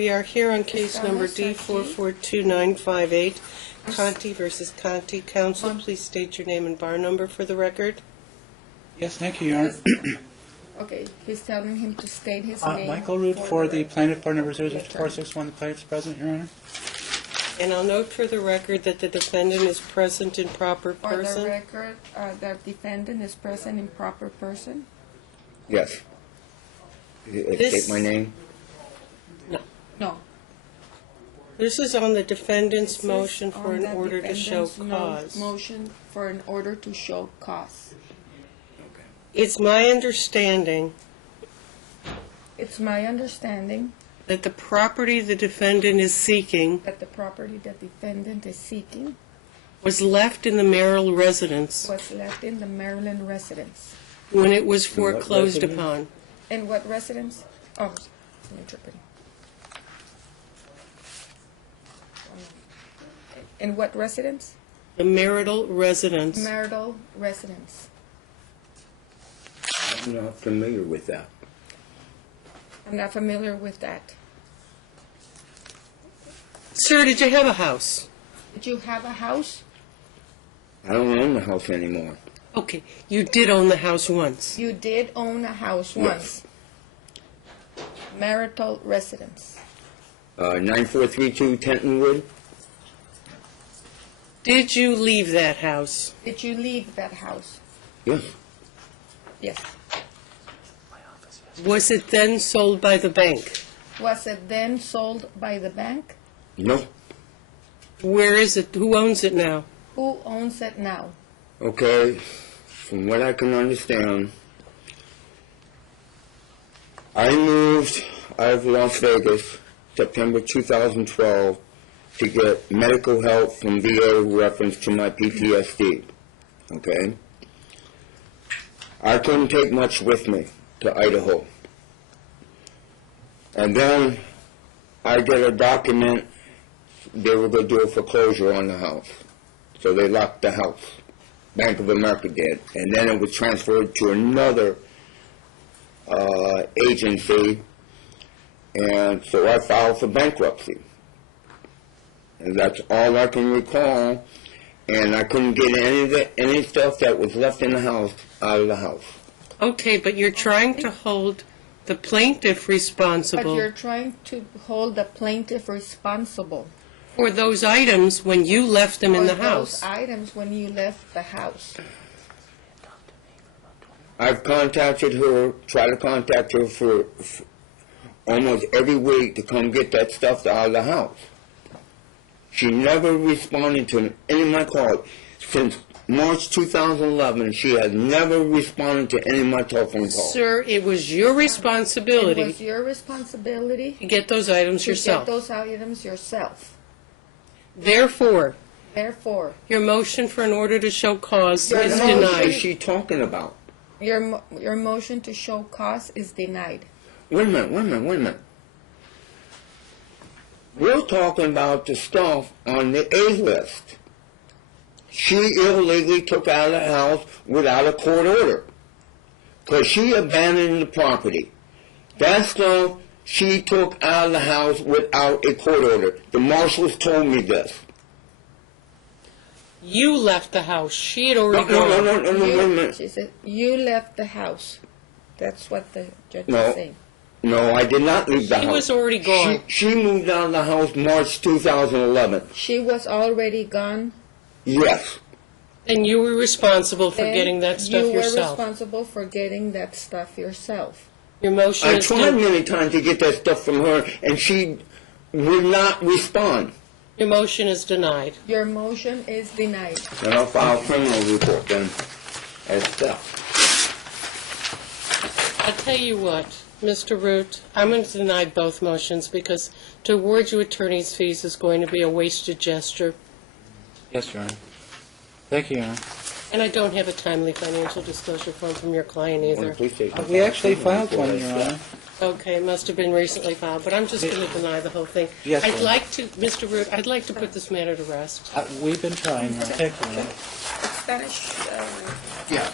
We are here on case number D442958, Conte versus Conte. Counsel, please state your name and bar number for the record. Yes, thank you, Your Honor. Okay, he's telling him to state his name. Michael Root for the plaintiff, bar number 00461, the plaintiff's present, Your Honor. And I'll note for the record that the defendant is present in proper person. For the record, the defendant is present in proper person. Yes. State my name? No. This is on the defendant's This is motion for on an the order to show defendant's cause. Motion for an order to show cause. It's my understanding It's my understanding that the property the defendant is seeking that the property the defendant is seeking was left in the Merrill residence was left in the Maryland residence. when it was what foreclosed residence? upon. In what residence? Oh, I'm interpreting. In what residence? The marital residence. Marital residence. I'm not familiar with that. I'm not familiar with that. Sir, did you have a house? Did you have a house? I don't own the house anymore. Okay, you did own the house once. You did own a house Yes. once. Marital residence. 9432 Tentonwood? Did you leave that house? Did you leave that house? Yes. Yes. Was it then sold by the bank? Was it then sold by the bank? No. Where is it? Who owns it now? Who owns it now? Okay. From what I can understand, I moved out of Las Vegas September 2012 to get medical help from VA reference to my PTSD. Okay? I couldn't take much with me to Idaho. And then I get a document, they were going to do a foreclosure on the house. So they locked the house. Bank of America did. And then it was transferred to another agency. And so I filed for bankruptcy. And that's all I can recall. And I couldn't get any stuff that was left in the house out of the house. Okay, but you're trying to hold the plaintiff But responsible you're trying to hold the plaintiff responsible for those items when you left them in the for house. those items when you left the house. I've contacted her, tried to contact her for almost every week to come get that stuff out of the house. She never responded to any of my calls. Since March 2011, she has never responded to any of my telephone calls. Sir, it was your It responsibility was your responsibility to get those items to yourself. get those items yourself. Therefore, Therefore, your motion for an order to show cause Your is motion- What is denied. she talking about? your motion to show cause is denied. Wait a minute. We're talking about the stuff on the A list. She illegally took out of the house without a court order. Because she abandoned the property. That stuff she took out of the house without a court order. The marshals told me this. You left the house. She had No, already gone. wait a minute. She said, you left the house. That's what the judge No. is saying. No, I did not leave the She house. was already gone. She moved out of the house March 2011. She was already gone. Yes. And you were responsible for Then getting that stuff You were yourself. responsible for getting that stuff yourself. Your motion I is tried denied. many times to get that stuff from her, and she would not respond. Your motion is denied. Your motion is denied. And I'll file a criminal report then as theft. I'll tell you what, Mr. Root, I'm going to deny both motions because to award you attorney's fees is going to be a wasted gesture, Yes, Your Honor. Thank you, Your Honor. and I don't have a timely financial disclosure form from your client either. Please take my- We actually filed one, Your Honor. Okay, it must have been recently filed, but I'm just going to deny the whole thing. Yes, I'd ma'am. like to, Mr. Root, I'd like to put this matter to rest. We've been trying, Your Honor. Thank you, Your Honor. Spanish, Yeah.